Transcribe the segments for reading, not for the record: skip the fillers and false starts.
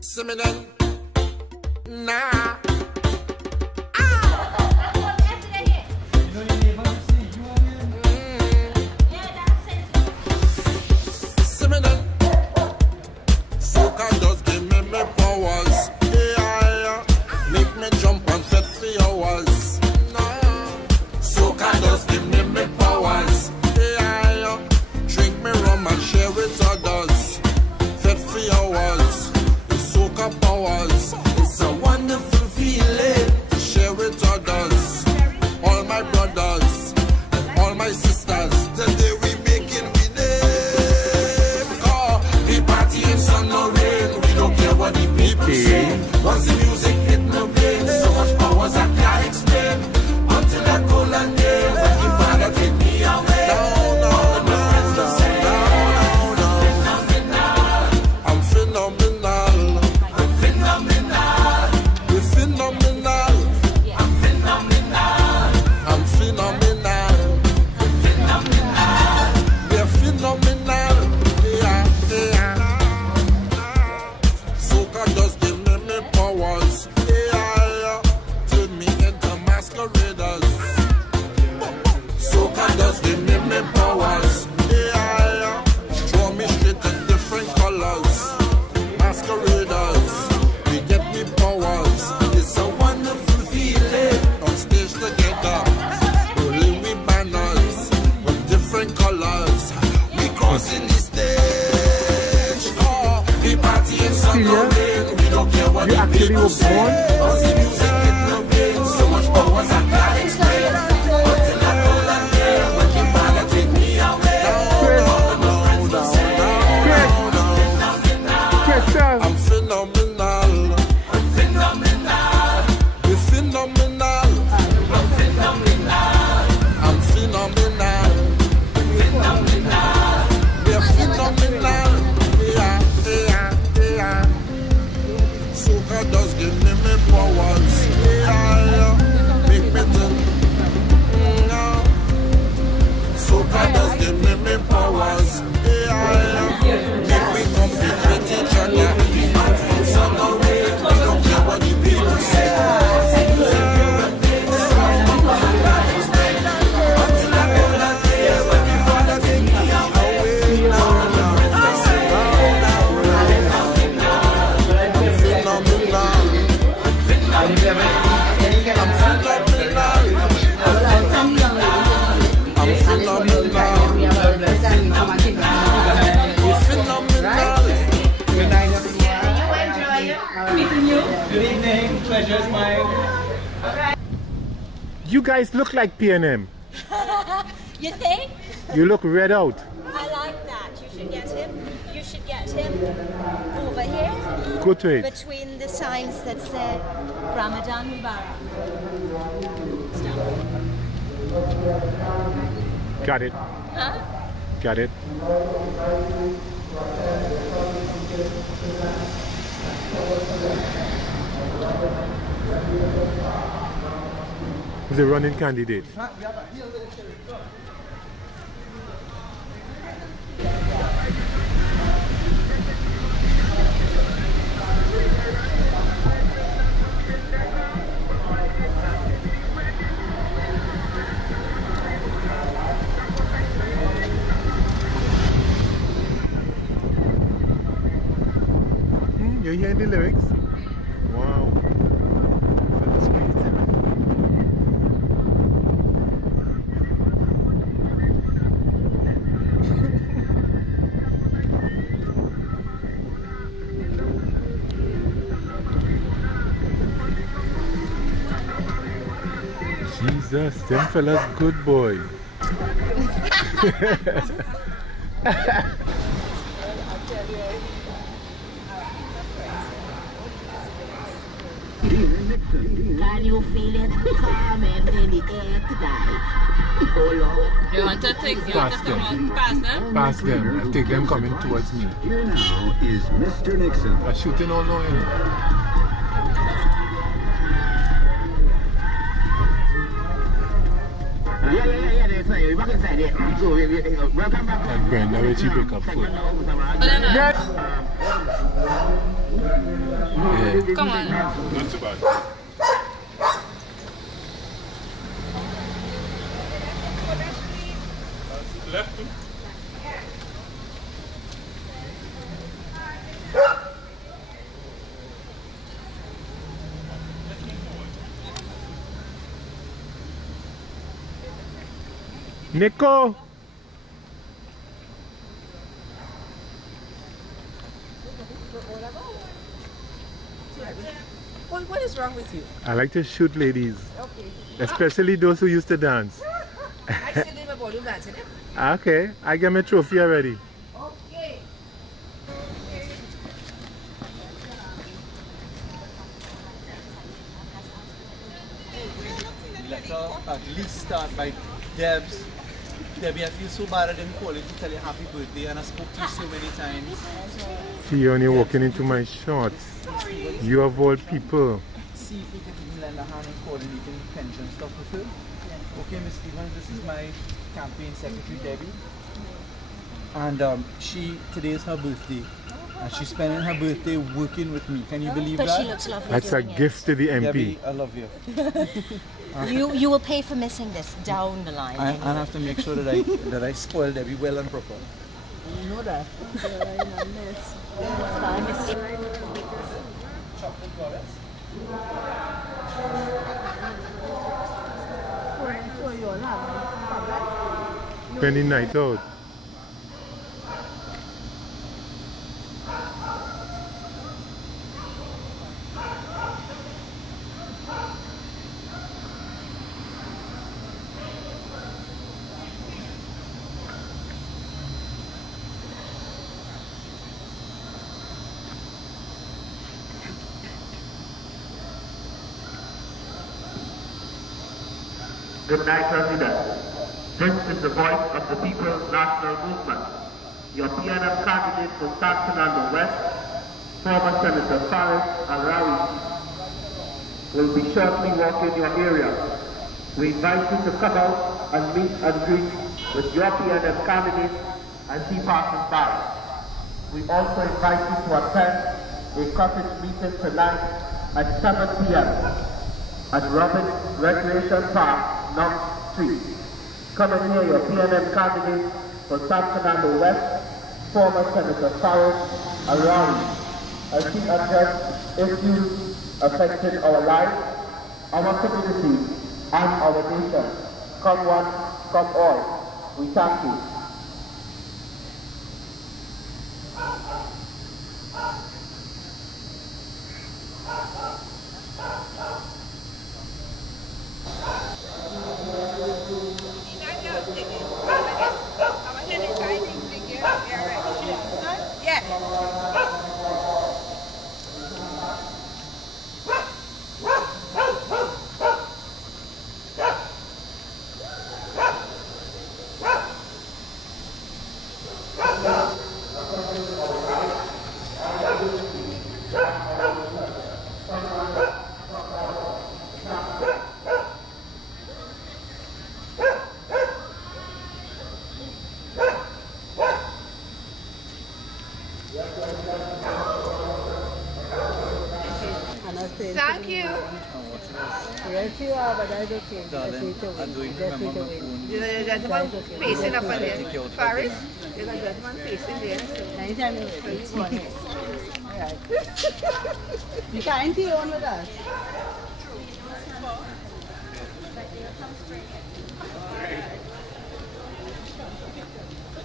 Seminal. Nah. Seminal. Soca does give me powers. Yeah. Make me jump and set 3 hours. Nah. Soca does give me powers. Yeah. Drink me rum and share with others. Set 3 hours. Soca powers. It's a wonderful feeling to share with others. All my brothers and all my sisters. Today we making we name. Cause we party in sun or rain. We don't care what the people say. Once the music hit my brain, so much powers I can't explain. Until that golden day when the Father take me away. All of my friends will say, I'm phenomenal. I'm phenomenal. We're phenomenal. I'm phenomenal. I'm phenomenal. I'm phenomenal. We're phenomenal. Yeah. Soca does give me powers. Yeah. Turn me into masqueraders. Soca does give me powers. Yeah. Draw me straight to different colors. Masqueraders, we get me powers. It's a wonderful feeling on stage together. Rolling with banners with different colors. We crossing the stage. Oh, we party in sun or rain. We don't care what the people say. Once the music hit the vein, so much powers I can't explain. Until I go that day when the Father take me away. All of my friends will say, I'm phenomenal. I'm phenomenal. We're phenomenal. I'm phenomenal. I'm phenomenal. Phenomenal. We're phenomenal. Yeah. Soca does give me powers. Yeah. Make me think. Soca does give me powers. Yeah. Make me compete with each other. Sun or rain, we don't care what the people say. Until I go that day when the Father take me away. Good evening, pleasure's mine. You guys look like P&M. You think? You look red out. I like that. You should get him. You should get him over here. Go to it. Between the signs that say Ramadan Mubarak. Got it. Huh? Got it. The running candidate. You hearing the lyrics? Wow. That's crazy. Jesus, them fellas good boy. Can you feel it? Come and in the air tonight. Oh Lord. You want to take Pass them. Pass them? Pass them. I take them coming towards me. Here now is Mr. Nixon. I'm shooting all now. Yeah, that's right. You're back inside there. So, welcome back. And Brenda, where she break up foot. Yeah. Come on. Not too bad. Left. Nico! What is wrong with you? I like to shoot ladies, Okay. especially those who used to dance. I still do my ballroom dancing. Okay, I get my trophy already. Okay. Let her at least start by Debs. Debbie, I feel so bad I didn't call you to tell you happy birthday and I spoke to you so many times. See you only walking into my shorts. You of all people. See if we could even lend a hand in coordinating pension stuff with her. Okay, Miss Stevens, this is my campaign secretary, Debbie. And today is her birthday. And she's spending her birthday working with me. Can you believe But that? she looks lovely. That's a doing gift to the MP. Debbie, I love you. it. You will pay for missing this down the line. I have to make sure that I spoil Debbie well and proper. You know that. Chocolate goddess. Penny night out. Good night, President. This is the voice of the People's National Movement. Your PNF candidate for San Fernando West, former Senator Faris Al Rawi, will be shortly walking your area. We invite you to come out and meet and greet with your PNF candidate as he passes by. We also invite you to attend a cottage meeting tonight at 7 p.m. at Robin Recreation Park, Knox Street. Come and hear your PNM candidate for San Fernando West, former Senator Faris Al Rawi, as he addressed issues affecting our lives, our community, and our nation. Come one, come all. We thank you. Thank you. Yes, you are, but that's okay. Darling, I'm doing remember my own. There's a gentleman facing up on there. Faris, there's a gentleman facing there. Anytime you want. Alright. You can't see on with us.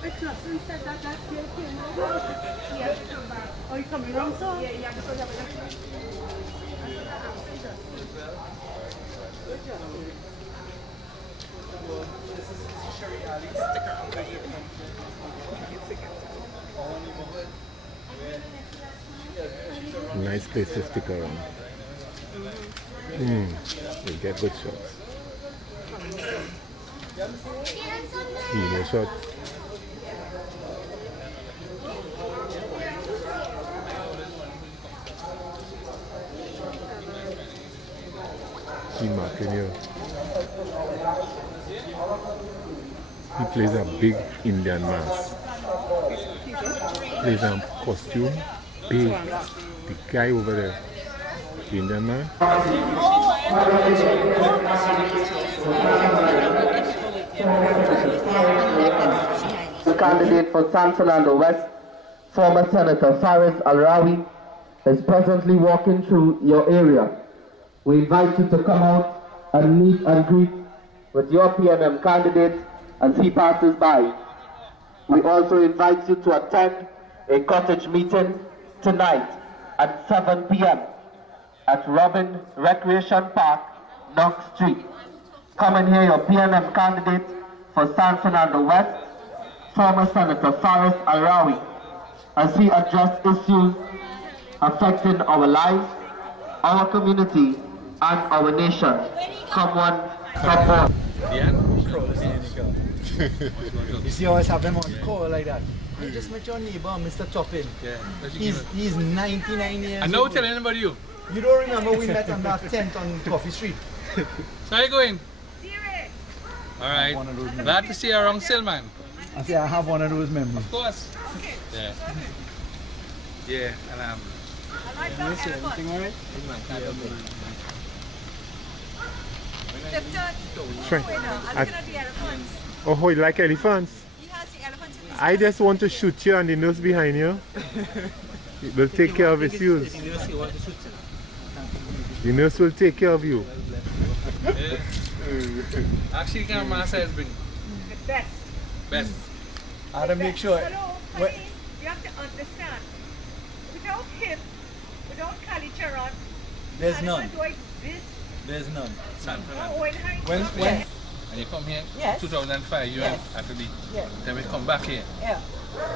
It's not said that that's your thing. Are you coming wrong, sir? Yeah, This is Sherry Ali. Nice place to stick around. You get good shots. Senior shot. See marking here. He plays a big Indian mask. Plays a costume, big. The guy over there. In there, man. The candidate for San Fernando West, former Senator Faris Al Rawi, is presently walking through your area. We invite you to come out and meet and greet with your PNM candidate as he passes by. We also invite you to attend a cottage meeting tonight at 7 p.m. at Robin Recreation Park, Knox Street. Come and hear your PNM candidate for San Fernando West, former Senator Faris Al Rawi, as he addresses issues affecting our lives, our community, and our nation. Come one, come on. You see how I have them on call like that? I just met your neighbor, Mr. Toppin. Yeah. He's 99 years I know telling anybody you. You don't remember we met on that tent on Coffee Street? So how you going? Alright. Glad to see you around still, man. I say I have one of those memories. Of course. Yeah. Yeah, and I like that everything alright? Clifton, Frank, I'm looking at the elephants. Oh, you like elephants? He has the elephants in his I just want to shoot you and the nurse behind you. It will take care of its use. The nurse will take care of you. actually, kind of master has been The best. best. I had to make sure. Hello, honey, you have to understand. Without him, without Kali Charan, There's none. There's none. San Fernando. When And you come here, Yes. 2005, you Yes. have to be. Yes. Then we come back here. Yeah.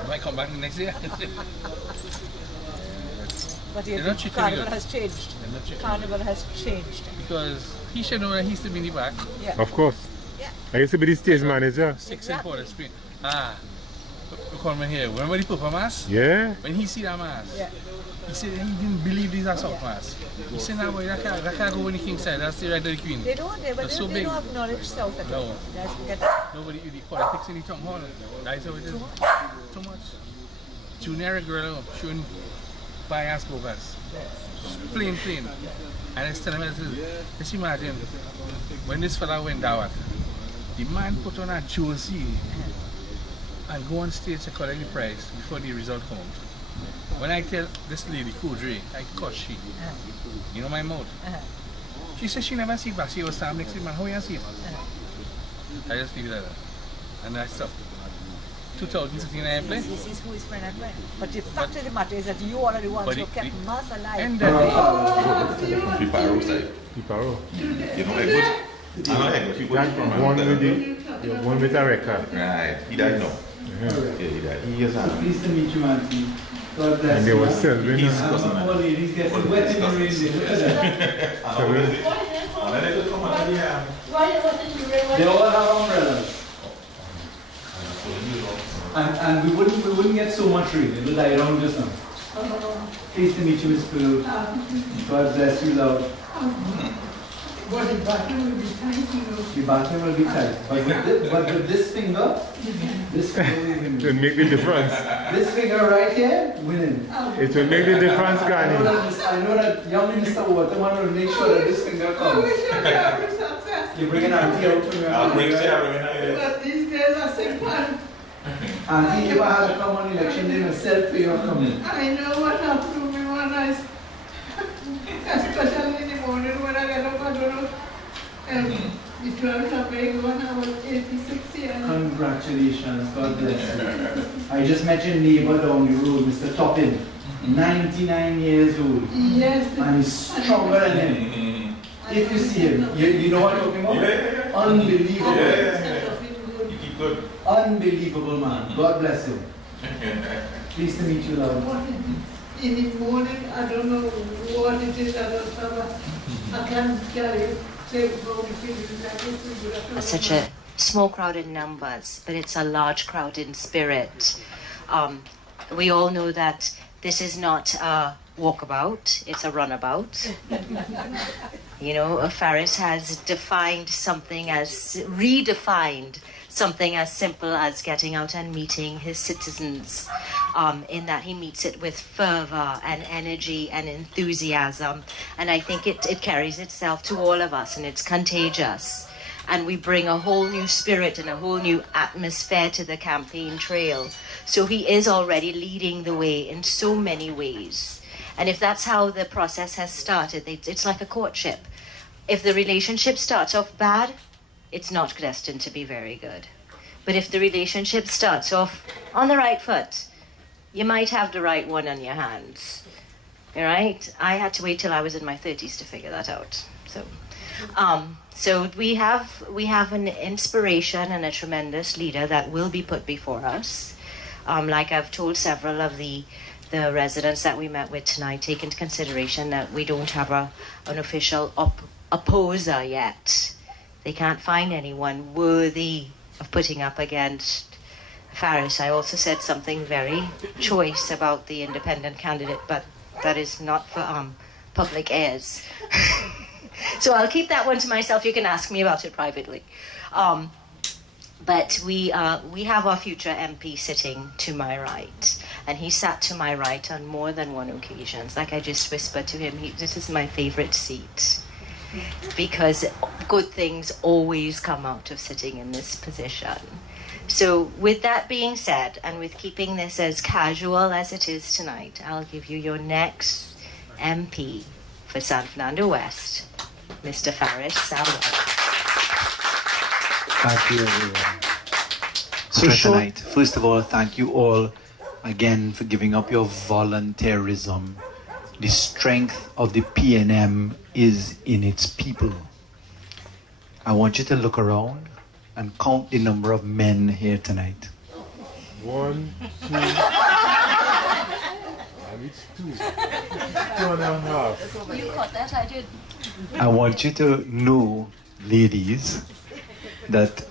You might come back the next year. But They're not treating Carnival you. has changed. They're not treating Carnival has changed. Because he should know that he's to be in the back. Yeah. Of course. Yeah. I used to be the stage manager. 6 in Port of Spain. We come here. Remember the Papa Mass? Yeah. When he see that mass, Yeah. he said he didn't believe these are South Mass. He said, "No, boy, that can't go on the King side. That's the right of the Queen." They don't, they That's so they big. don't acknowledge South at all. No. Guys, get that? Nobody do the politics in the town hall. That's how it is. Too much. Junior girl showing bias bogus. Plain. And it's telling me, let's imagine when this fella went down, the man put on a jersey and go on stage to collect the prize before the result comes. When I tell this lady, Kudre, I cut she. You know my mouth? She said she never see it back. She was standing next to the man. How you see it? I just leave it at that. And I stopped. 2016 I play. This is who is friend and friend. But the fact of the matter is that you are the ones who kept Mass alive. And then The Paro side. The Paro. You know, Edward? I know Edward. He was from That one with a record. Right. He died now. Yeah, he died. He is Pleased to meet you, Auntie. God bless And they you. were serving He's us. All ladies get wet in the rain. Look at that. They all have umbrellas. And we wouldn't get so much rain. It will die down just now. Pleased to meet you, Miss Pulu. God bless you, love. But the bathroom will be tight, you know. The bathroom will be tight. But with this finger will win. It will make the difference. This finger right here, winning. It will make the difference, I Gani. know that young Mr. Waterman will make sure that this finger comes. You bring an auntie out from your I'll bring family, right? Sarah. But these guys are simple. Auntie never had to come on election day herself for your coming. I know what happened to me one night. Especially in the morning when I get up, I don't know. The 12th of May, when I was 86 years. Congratulations, God bless you. I just met your neighbor down the road, Mr. Toppin, 99 years old. Yes. And he's stronger than him. If you see him, you know what I'm talking about? Yeah. Unbelievable. You keep good. Unbelievable man. God bless him. Pleased to meet you, love. In the morning, I don't know what it is, I don't know. I can't tell you. Such a small crowd in numbers, but it's a large crowd in spirit. We all know that this is not a walkabout, it's a runabout. You know, Faris has redefined something as simple as getting out and meeting his citizens, in that he meets it with fervor and energy and enthusiasm. And I think it carries itself to all of us, and it's contagious. And we bring a whole new spirit and a whole new atmosphere to the campaign trail. So he is already leading the way in so many ways. And if that's how the process has started, it's like a courtship. If the relationship starts off bad, it's not destined to be very good. But if the relationship starts off on the right foot, you might have the right one on your hands. All right? I had to wait till I was in my 30s to figure that out. So we have an inspiration and a tremendous leader that will be put before us. Like I've told several of the residents that we met with tonight, take into consideration that we don't have an official opposer yet. They can't find anyone worthy of putting up against Faris. I also said something very choice about the independent candidate, but that is not for public airs. So I'll keep that one to myself. You can ask me about it privately. But we have our future MP sitting to my right, and he sat to my right on more than one occasion. Like I just whispered to him, this is my favorite seat, because good things always come out of sitting in this position. So with that being said, and with keeping this as casual as it is tonight, I'll give you your next MP for San Fernando West, Mr. Faris Al Rawi. Thank you, everyone. So tonight, first of all, thank you all again for giving up your volunteerism. The strength of the PNM is in its people. I want you to look around and count the number of men here tonight. 1, 2, and it's 2. 2.5. You caught that, I did. I want you to know, ladies, that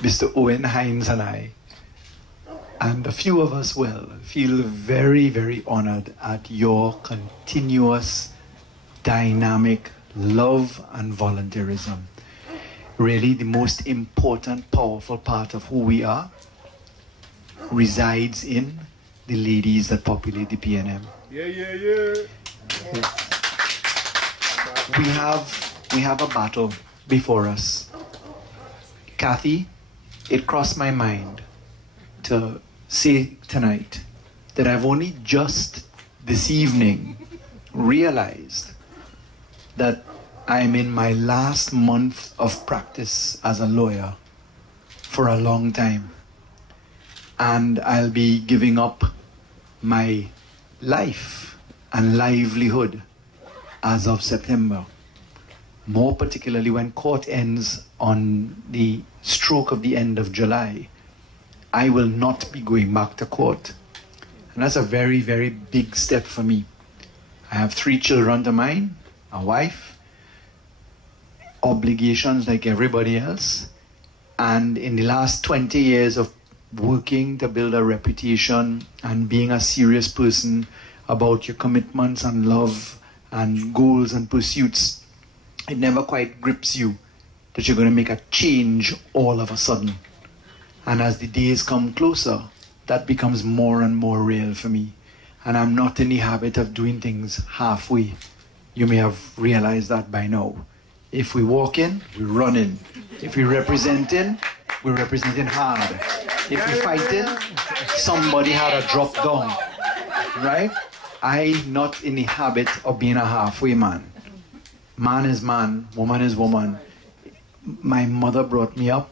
Mr. Owen Hines and I, and a few of us feel very, very honored at your continuous, dynamic love and volunteerism. Really, the most important, powerful part of who we are resides in the ladies that populate the PNM. We have a battle before us. Kathy, it crossed my mind to say tonight that I've only just this evening realized that I'm in my last month of practice as a lawyer for a long time. And I'll be giving up my life and livelihood as of September. More particularly when court ends on the stroke of the end of July, I will not be going back to court. And that's a very, very big step for me. I have 3 children to mine, a wife, obligations like everybody else. And in the last 20 years of working to build a reputation and being a serious person about your commitments and love and goals and pursuits, it never quite grips you that you're going to make a change all of a sudden. And as the days come closer, that becomes more and more real for me. And I'm not in the habit of doing things halfway. You may have realized that by now. If we walk in, we run in. If we representing, we're representing hard. If we fighting, somebody had a drop down. Right? I'm not in the habit of being a halfway man. Man is man, woman is woman. My mother brought me up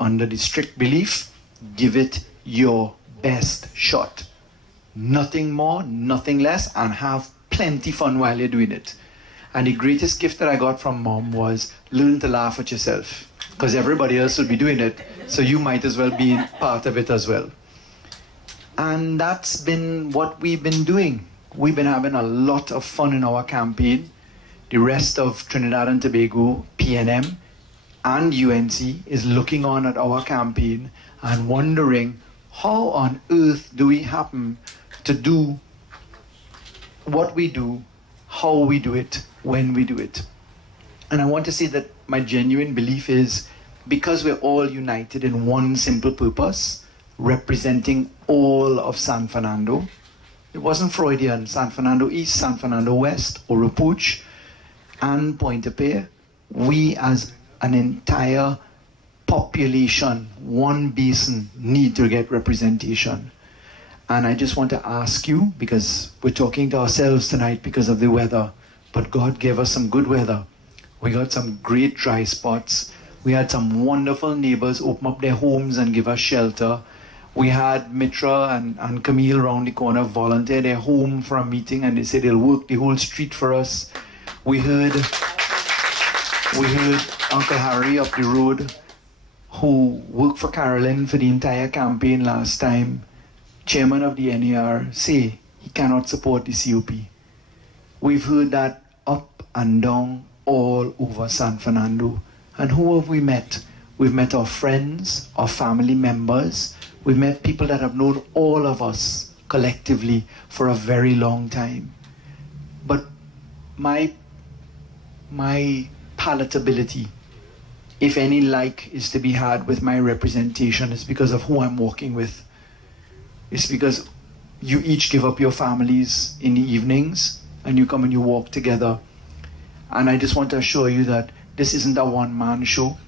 under the strict belief, give it your best shot. Nothing more, nothing less, and have plenty fun while you're doing it. And the greatest gift that I got from Mom was learn to laugh at yourself, because everybody else will be doing it, so you might as well be part of it as well. And that's been what we've been doing. We've been having a lot of fun in our campaign. The rest of Trinidad and Tobago, PNM, and UNC is looking on at our campaign and wondering how on earth do we happen to do what we do, how we do it, when we do it. And I want to say that my genuine belief is, because we're all united in one simple purpose, representing all of San Fernando. It wasn't Freudian. San Fernando East, San Fernando West, Oropouche, and Pointe-a-Pierre. We as an entire population, one basin, need to get representation. And I just want to ask you, because we're talking to ourselves tonight because of the weather, but God gave us some good weather. We got some great dry spots. We had some wonderful neighbors open up their homes and give us shelter. We had Mitra and Camille round the corner volunteer their home for a meeting, and they said they'll work the whole street for us. We heard Uncle Harry up the road, who worked for Carolyn for the entire campaign last time, chairman of the NER, say he cannot support the COP. We've heard that up and down all over San Fernando. And who have we met? We've met our friends, our family members. We've met people that have known all of us collectively for a very long time. But my palatability, if any like is to be had with my representation, is because of who I'm walking with. It's because you each give up your families in the evenings and you come and you walk together. And I just want to assure you that this isn't a one-man show.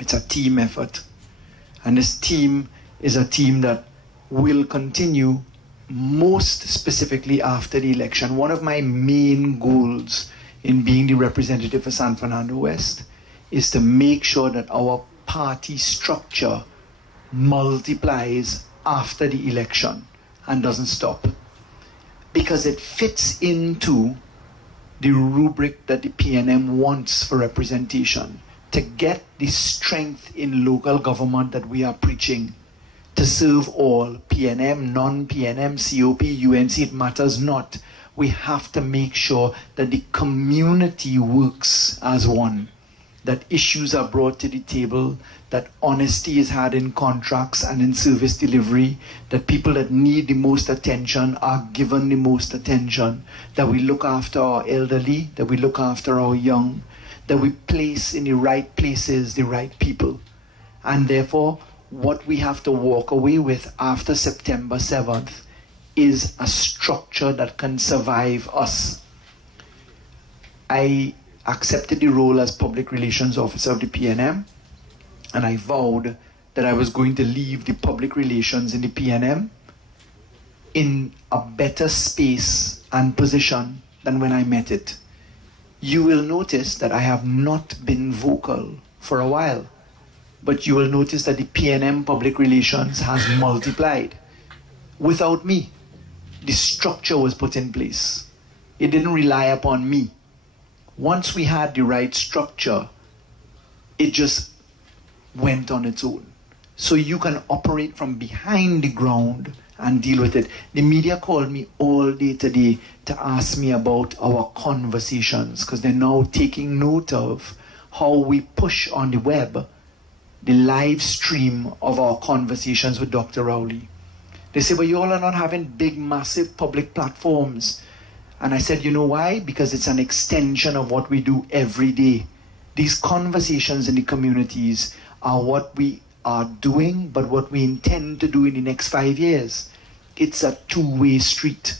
It's a team effort. And this team is a team that will continue, most specifically after the election. One of my main goals in being the representative for San Fernando West is to make sure that our party structure multiplies after the election and doesn't stop. Because it fits into the rubric that the PNM wants for representation, to get the strength in local government that we are preaching, to serve all, PNM, non-PNM, COP, UNC, it matters not. We have to make sure that the community works as one, that issues are brought to the table, that honesty is had in contracts and in service delivery, that people that need the most attention are given the most attention, that we look after our elderly, that we look after our young, that we place in the right places the right people. And therefore, what we have to walk away with after September 7th is a structure that can survive us. I accepted the role as public relations officer of the PNM, and I vowed that I was going to leave the public relations in the PNM in a better space and position than when I met it. You will notice that I have not been vocal for a while, but you will notice that the PNM public relations has multiplied. Without me, the structure was put in place. It didn't rely upon me. Once we had the right structure, it just went on its own. So you can operate from behind the ground and deal with it. The media called me all day today to ask me about our conversations, because they're now taking note of how we push on the web the live stream of our conversations with Dr. Rowley. They say, but you all are not having big, massive public platforms. And I said, you know why? Because it's an extension of what we do every day. These conversations in the communities are what we are doing, but what we intend to do in the next 5 years. It's a two-way street.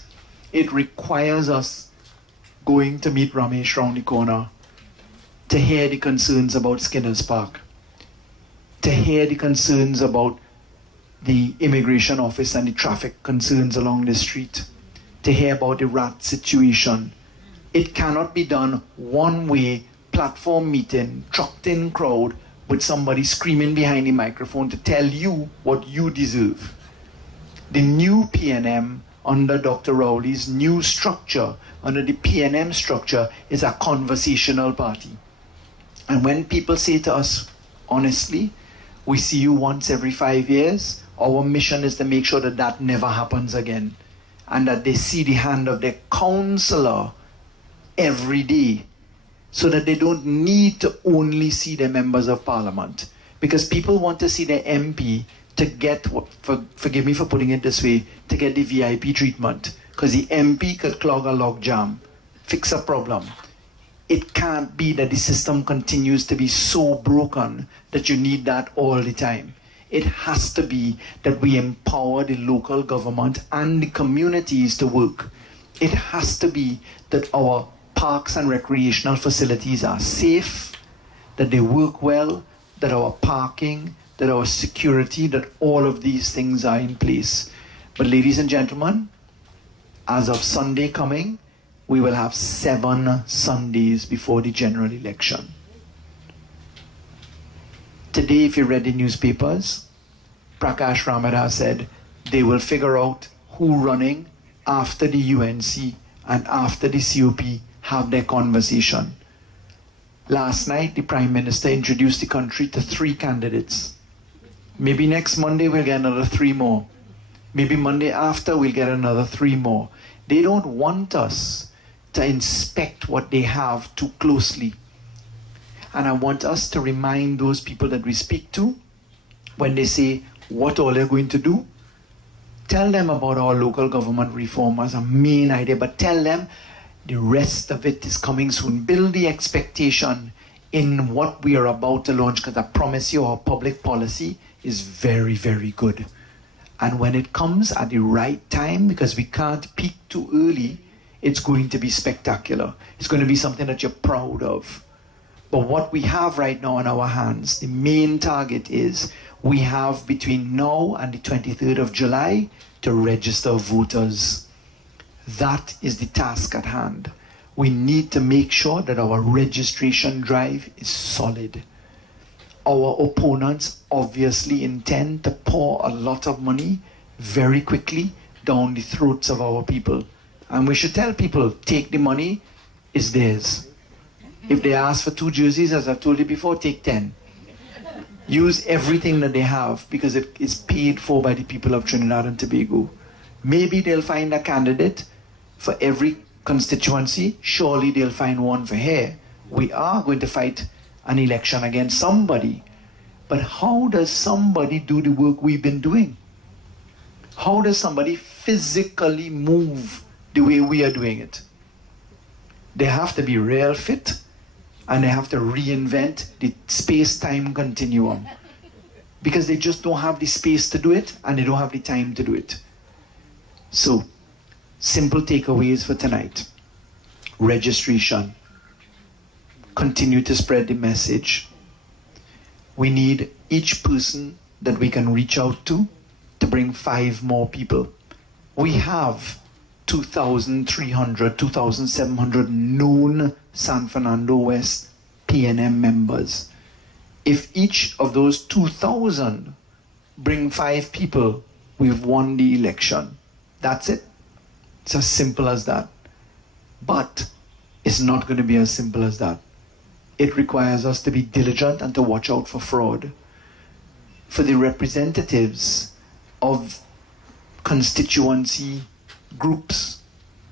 It requires us going to meet Ramesh round the corner, to hear the concerns about Skinner's Park, to hear the concerns about the immigration office and the traffic concerns along the street, to hear about the rat situation. It cannot be done one way, platform meeting, trucked in crowd, with somebody screaming behind the microphone to tell you what you deserve. The new PNM under Dr. Rowley's new structure, under the PNM structure, is a conversational party. And when people say to us, honestly, we see you once every 5 years, our mission is to make sure that that never happens again, and that they see the hand of their counselor every day, so that they don't need to only see their members of parliament. Because people want to see their MP to get, forgive me for putting it this way, to get the VIP treatment. Because the MP could clog a log jam, fix a problem. It can't be that the system continues to be so broken that you need that all the time. It has to be that we empower the local government and the communities to work. It has to be that our parks and recreational facilities are safe, that they work well, that our parking, that our security, that all of these things are in place. But ladies and gentlemen, as of Sunday coming, we will have 7 Sundays before the general election. Today, if you read the newspapers, Prakash Ramada said they will figure out who running after the UNC and after the COP have their conversation. Last night, the Prime Minister introduced the country to 3 candidates. Maybe next Monday we'll get another 3 more. Maybe Monday after we'll get another 3 more. They don't want us to inspect what they have too closely. And I want us to remind those people that we speak to, when they say what all they're going to do, tell them about our local government reform as a main idea, but tell them the rest of it is coming soon. Build the expectation in what we are about to launch, because I promise you our public policy is very, very good. And when it comes at the right time, because we can't peak too early, it's going to be spectacular. It's going to be something that you're proud of. But what we have right now in our hands, the main target is we have between now and the 23rd of July to register voters. That is the task at hand. We need to make sure that our registration drive is solid. Our opponents obviously intend to pour a lot of money very quickly down the throats of our people. And we should tell people, take the money, it's theirs. If they ask for 2 jerseys, as I've told you before, take 10. Use everything that they have, because it is paid for by the people of Trinidad and Tobago. Maybe they'll find a candidate for every constituency. Surely they'll find one for here. We are going to fight an election against somebody. But how does somebody do the work we've been doing? How does somebody physically move the way we are doing it? They have to be real fit, and they have to reinvent the space-time continuum, because they just don't have the space to do it, and they don't have the time to do it. So, simple takeaways for tonight. Registration. Continue to spread the message. We need each person that we can reach out to bring 5 more people. We have 2,300, 2,700 known San Fernando West PNM members. If each of those 2,000 bring 5 people, we've won the election. That's it. It's as simple as that. But it's not going to be as simple as that. It requires us to be diligent and to watch out for fraud. For the representatives of constituency groups,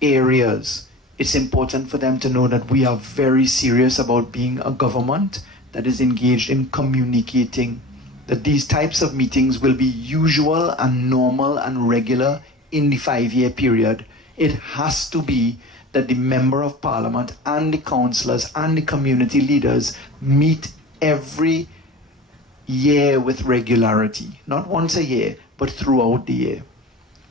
areas, it's important for them to know that we are very serious about being a government that is engaged in communicating, that these types of meetings will be usual and normal and regular in the 5-year period. It has to be that the Member of Parliament and the councillors and the community leaders meet every year with regularity. Not once a year, but throughout the year.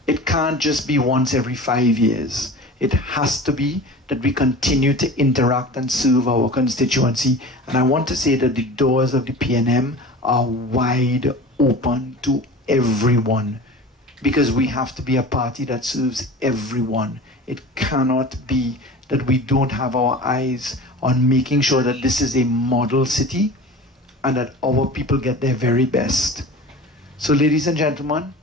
It can't just be once every 5 years. It has to be that we continue to interact and serve our constituency. And I want to say that the doors of the PNM are wide open to everyone, because we have to be a party that serves everyone. It cannot be that we don't have our eyes on making sure that this is a model city and that our people get their very best. So, ladies and gentlemen,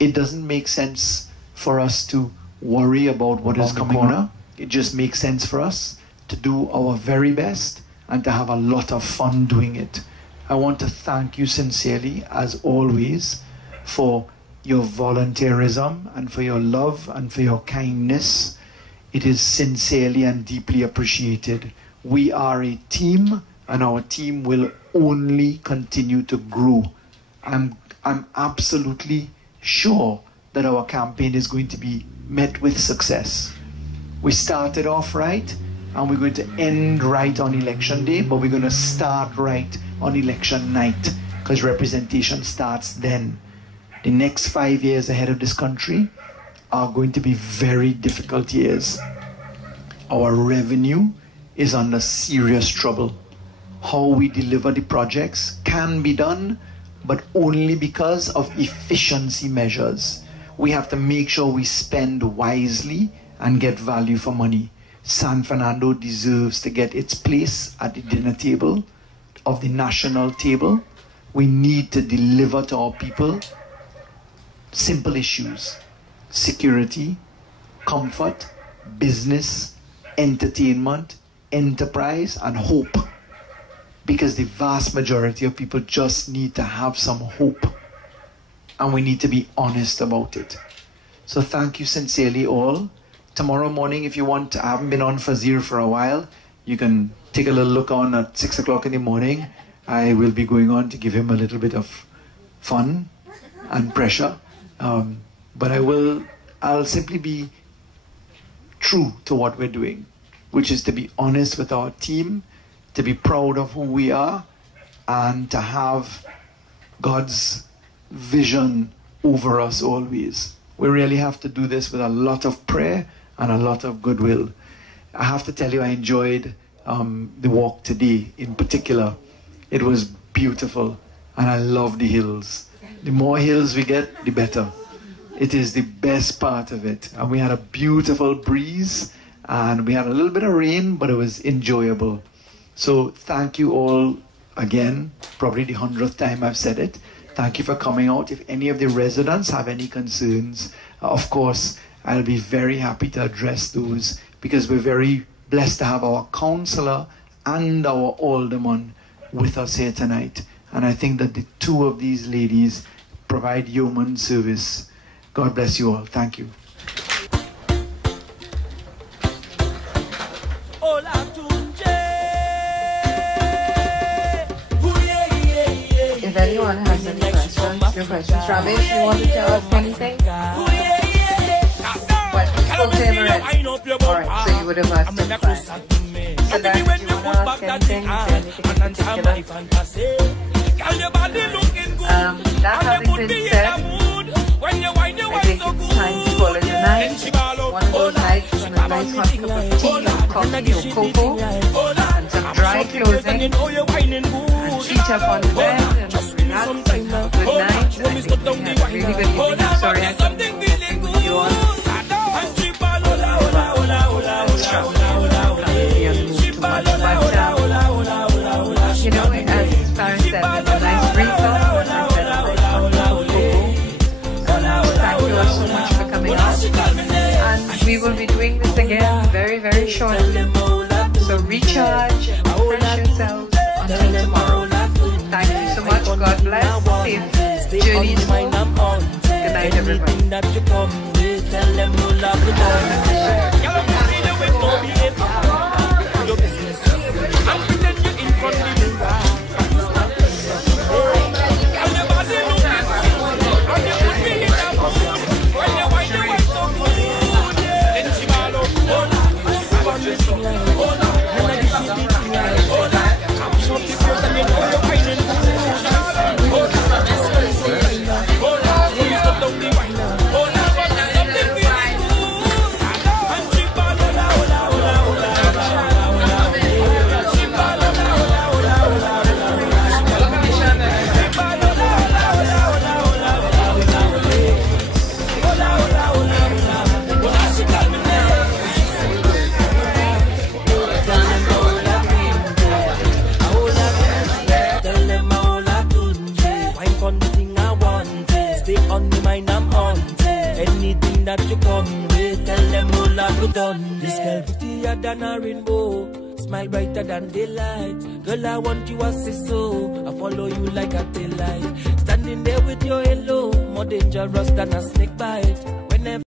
it doesn't make sense for us to worry about what is coming on. It just makes sense for us to do our very best and to have a lot of fun doing it. I want to thank you sincerely, as always, for your volunteerism and for your love and for your kindness. It is sincerely and deeply appreciated. We are a team, and our team will only continue to grow. I'm absolutely sure that our campaign is going to be met with success. We started off right, and we're going to end right on election day, but we're going to start right on election night, because representation starts then. The next 5 years ahead of this country are going to be very difficult years. Our revenue is under serious trouble. How we deliver the projects can be done, but only because of efficiency measures. We have to make sure we spend wisely and get value for money. San Fernando deserves to get its place at the dinner table of the national table. We need to deliver to our people simple issues: security, comfort, business, entertainment, enterprise, and hope. Because the vast majority of people just need to have some hope, and we need to be honest about it. So thank you sincerely all. Tomorrow morning, if you want, I haven't been on Fazir for a while, you can take a little look on at 6 o'clock in the morning. I will be going on to give him a little bit of fun and pressure. But I'll simply be true to what we're doing, which is to be honest with our team, to be proud of who we are, and to have God's vision over us always. We really have to do this with a lot of prayer and a lot of goodwill. I have to tell you, I enjoyed the walk today in particular. It was beautiful, and I love the hills. The more hills we get, the better. It is the best part of it. And we had a beautiful breeze, and we had a little bit of rain, but it was enjoyable. So thank you all again, probably the 100th time I've said it. Thank you for coming out. If any of the residents have any concerns, of course, I'll be very happy to address those, because we're very blessed to have our councillor and our alderman with us here tonight. And I think that the two of these ladies provide yeoman service. God bless you all. Thank you. If anyone has any questions, your questions. Ramesh, you want to ask anything? What? You spoke to him already? Alright, so you would have asked him first. So then, do you want to ask anything? Anything in particular? That having been said, I think it's time to call it a night. One of those nights with a nice hot cup of tea or coffee or cocoa and some dry clothing, and feet up on the bed and relax and have a good night. I think we had a really good evening. Sorry I couldn't take you on. You know, as Faris said, there's a nice breeze off, and I said, thank you all so much for coming out. And we will be doing this again very, very shortly. So recharge and refresh yourselves until tomorrow. Thank you so much. God bless. Safe journeys home. Good night, everybody. This girl prettier than a rainbow, smile brighter than daylight. Girl, I want you as a so. I follow you like a daylight. Standing there with your halo, more dangerous than a snake bite. Whenever